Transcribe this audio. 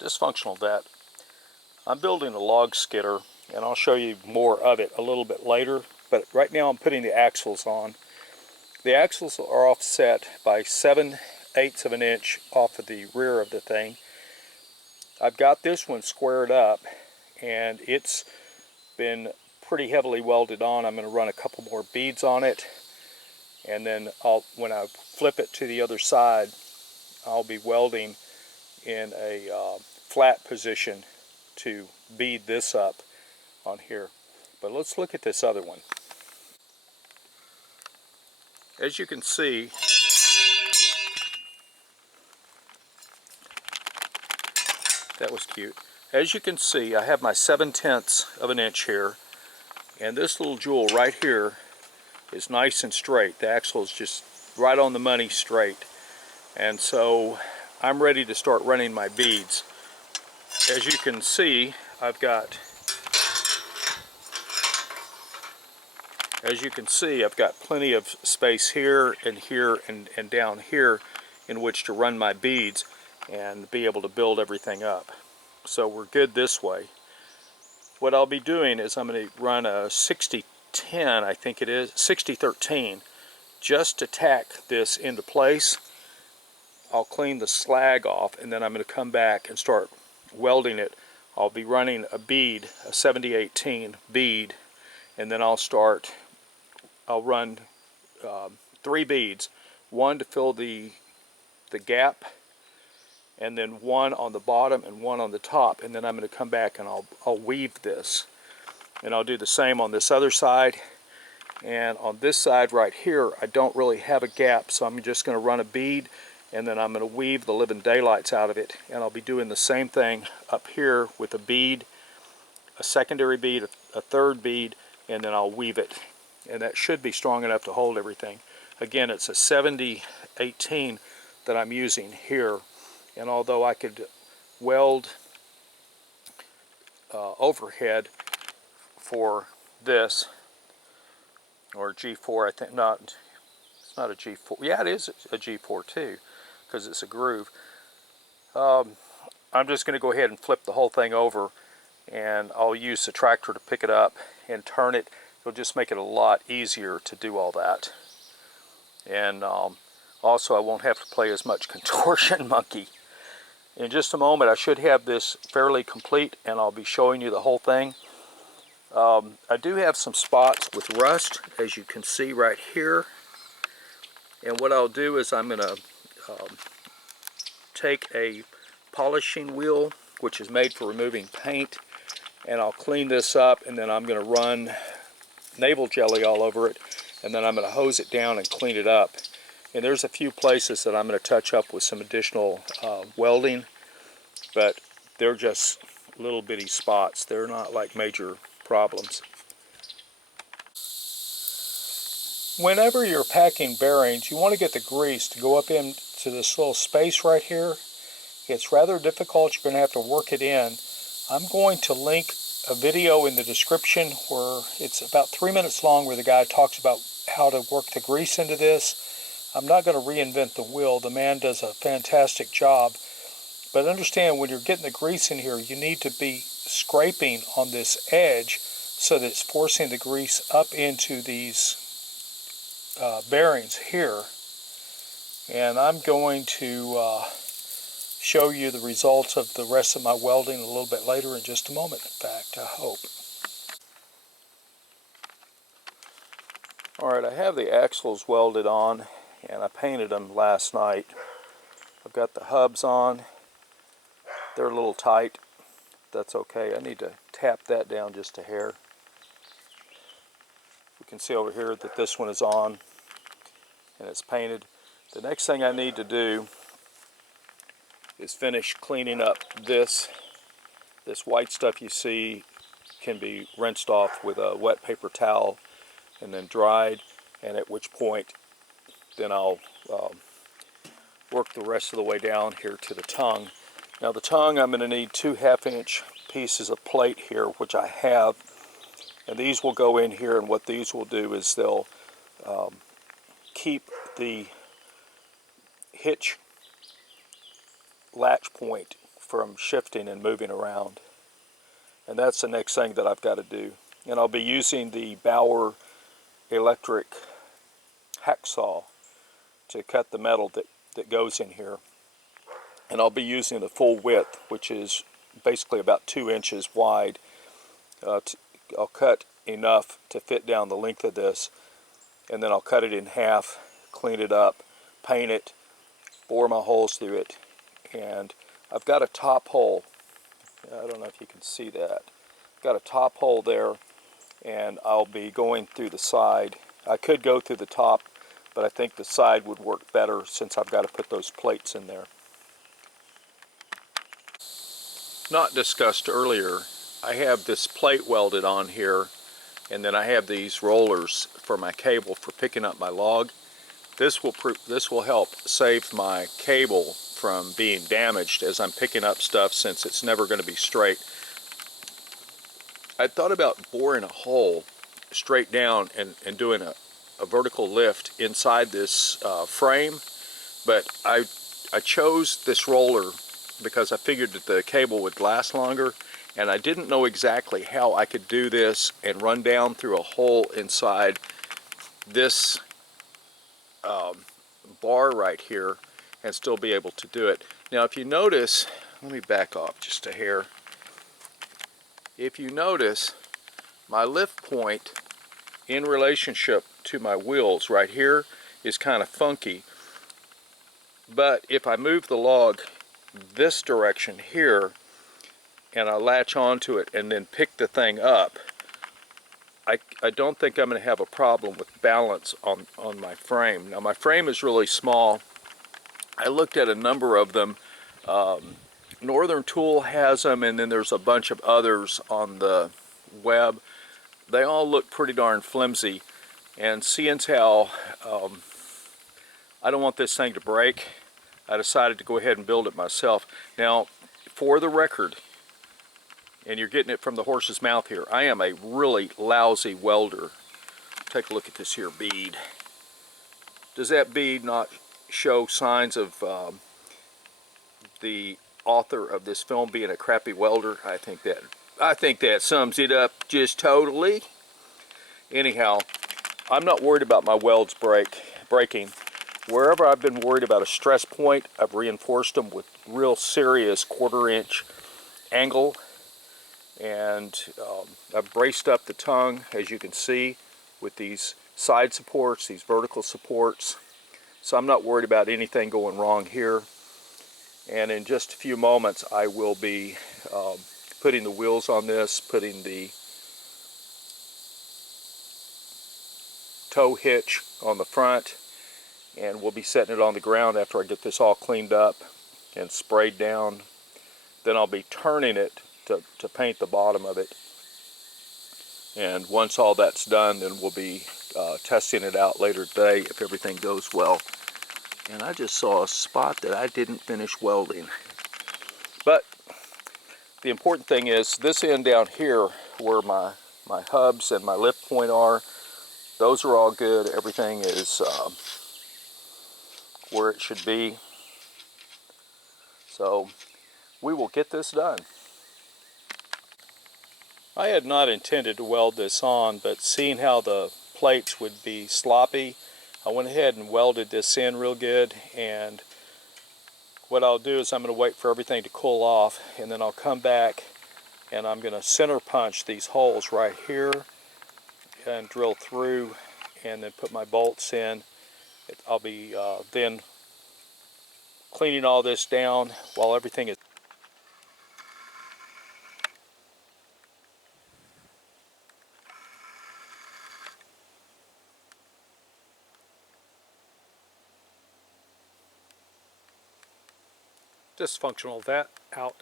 dysfunctional vet. I'm building a log skidder, and I'll show you more of it a little bit later, but right now I'm putting the axles on. The axles are offset by 7/8 of an inch off of the rear of the thing. I've got this one squared up, and it's been pretty heavily welded on. I'm going to run a couple more beads on it, and then when I flip it to the other side, I'll be welding in a flat position to bead this up on here. But let's look at this other one. As you can see, that was cute. As you can see, I have my 7/10 of an inch here, and this little jewel right here is nice and straight. The axle is just right on the money straight. And so I'm ready to start running my beads. As you can see, I've got plenty of space here and down here in which to run my beads and be able to build everything up. So we're good this way. What I'll be doing is I'm going to run a 60-10, I think it is, 60-13, just to tack this into place. I'll clean the slag off, and then I'm going to come back and start welding it. I'll be running a bead, a 70-18 bead, and then I'll run 3 beads, one to fill the gap, and then one on the bottom and one on the top, and then I'm going to come back and I'll weave this. And I'll do the same on this other side. And on this side right here, I don't really have a gap, so I'm just going to run a bead, and then I'm going to weave the living daylights out of it. And I'll be doing the same thing up here with a bead, a secondary bead, a third bead, and then I'll weave it. And that should be strong enough to hold everything. Again, it's a 70-18 that I'm using here. And although I could weld overhead for this, or G4, I think, it's not a G4, yeah, it is a G4 too, because it's a groove. I'm just going to go ahead and flip the whole thing over, and I'll use the tractor to pick it up and turn it. It'll just make it a lot easier to do all that. And also I won't have to play as much contortion monkey. In just a moment I should have this fairly complete, and I'll be showing you the whole thing. I do have some spots with rust, as you can see right here. And what I'll do is I'm going to take a polishing wheel, which is made for removing paint, and I'll clean this up, and then I'm going to run navel jelly all over it, and then I'm going to hose it down and clean it up. And there's a few places that I'm going to touch up with some additional welding, but they're just little bitty spots. They're not like major problems. Whenever you're packing bearings, you want to get the grease to go up into this little space right here. It's rather difficult. You're going to have to work it in. I'm going to link a video in the description where it's about 3 minutes long, where the guy talks about how to work the grease into this. I'm not going to reinvent the wheel. The man does a fantastic job. But understand, when you're getting the grease in here, you need to be scraping on this edge so that it's forcing the grease up into these bearings here. And I'm going to show you the results of the rest of my welding a little bit later in just a moment, in fact, I hope. Alright, I have the axles welded on, and I painted them last night. I've got the hubs on. They're a little tight. That's okay. I need to tap that down just a hair. You can see over here that this one is on and it's painted. The next thing I need to do is finish cleaning up this. This white stuff you see can be rinsed off with a wet paper towel and then dried, and at which point then I'll work the rest of the way down here to the tongue. Now the tongue, I'm going to need 2 1/2-inch pieces of plate here, which I have, and these will go in here, and what these will do is they'll keep the hitch latch point from shifting and moving around. And that's the next thing that I've got to do. And I'll be using the Bauer electric hacksaw to cut the metal that goes in here. And I'll be using the full width, which is basically about 2 inches wide. I'll cut enough to fit down the length of this, and then I'll cut it in half, clean it up, paint it, bore my holes through it, and I've got a top hole. I don't know if you can see that. I've got a top hole there, and I'll be going through the side. I could go through the top, but I think the side would work better since I've got to put those plates in there. Not discussed earlier, I have this plate welded on here, and then I have these rollers for my cable for picking up my log. This will help save my cable from being damaged as I'm picking up stuff, since it's never going to be straight. I thought about boring a hole straight down and doing a vertical lift inside this frame, but I chose this roller because I figured that the cable would last longer, and I didn't know exactly how I could do this and run down through a hole inside this bar right here and still be able to do it. Now if you notice, let me back off just a hair. If you notice, my lift point in relationship to my wheels right here is kind of funky, but if I move the log this direction here and I latch onto it and then pick the thing up, I don't think I'm going to have a problem with balance on my frame. Now my frame is really small. I looked at a number of them. Northern Tool has them, and then there's a bunch of others on the web. They all look pretty darn flimsy, and seeing how I don't want this thing to break, I decided to go ahead and build it myself. Now, for the record, and you're getting it from the horse's mouth here, I am a really lousy welder. Take a look at this here bead. Does that bead not show signs of the author of this film being a crappy welder? I think that sums it up just totally. Anyhow, I'm not worried about my welds breaking. Wherever I've been worried about a stress point, I've reinforced them with real serious 1/4 inch angle, and I've braced up the tongue, as you can see, with these side supports, these vertical supports. So I'm not worried about anything going wrong here. And in just a few moments I will be putting the wheels on this, putting the tow hitch on the front, and we'll be setting it on the ground after I get this all cleaned up and sprayed down. Then I'll be turning it to paint the bottom of it. And once all that's done, then we'll be testing it out later today if everything goes well. And I just saw a spot that I didn't finish welding. But the important thing is this end down here where my hubs and my lift point are, those are all good. Everything is where it should be. So we will get this done. I had not intended to weld this on, but seeing how the plates would be sloppy, I went ahead and welded this in real good. And what I'll do is I'm going to wait for everything to cool off, and then I'll come back and I'm going to center punch these holes right here and drill through, and then put my bolts in. I'll be then cleaning all this down while everything is dysfunctional. That out.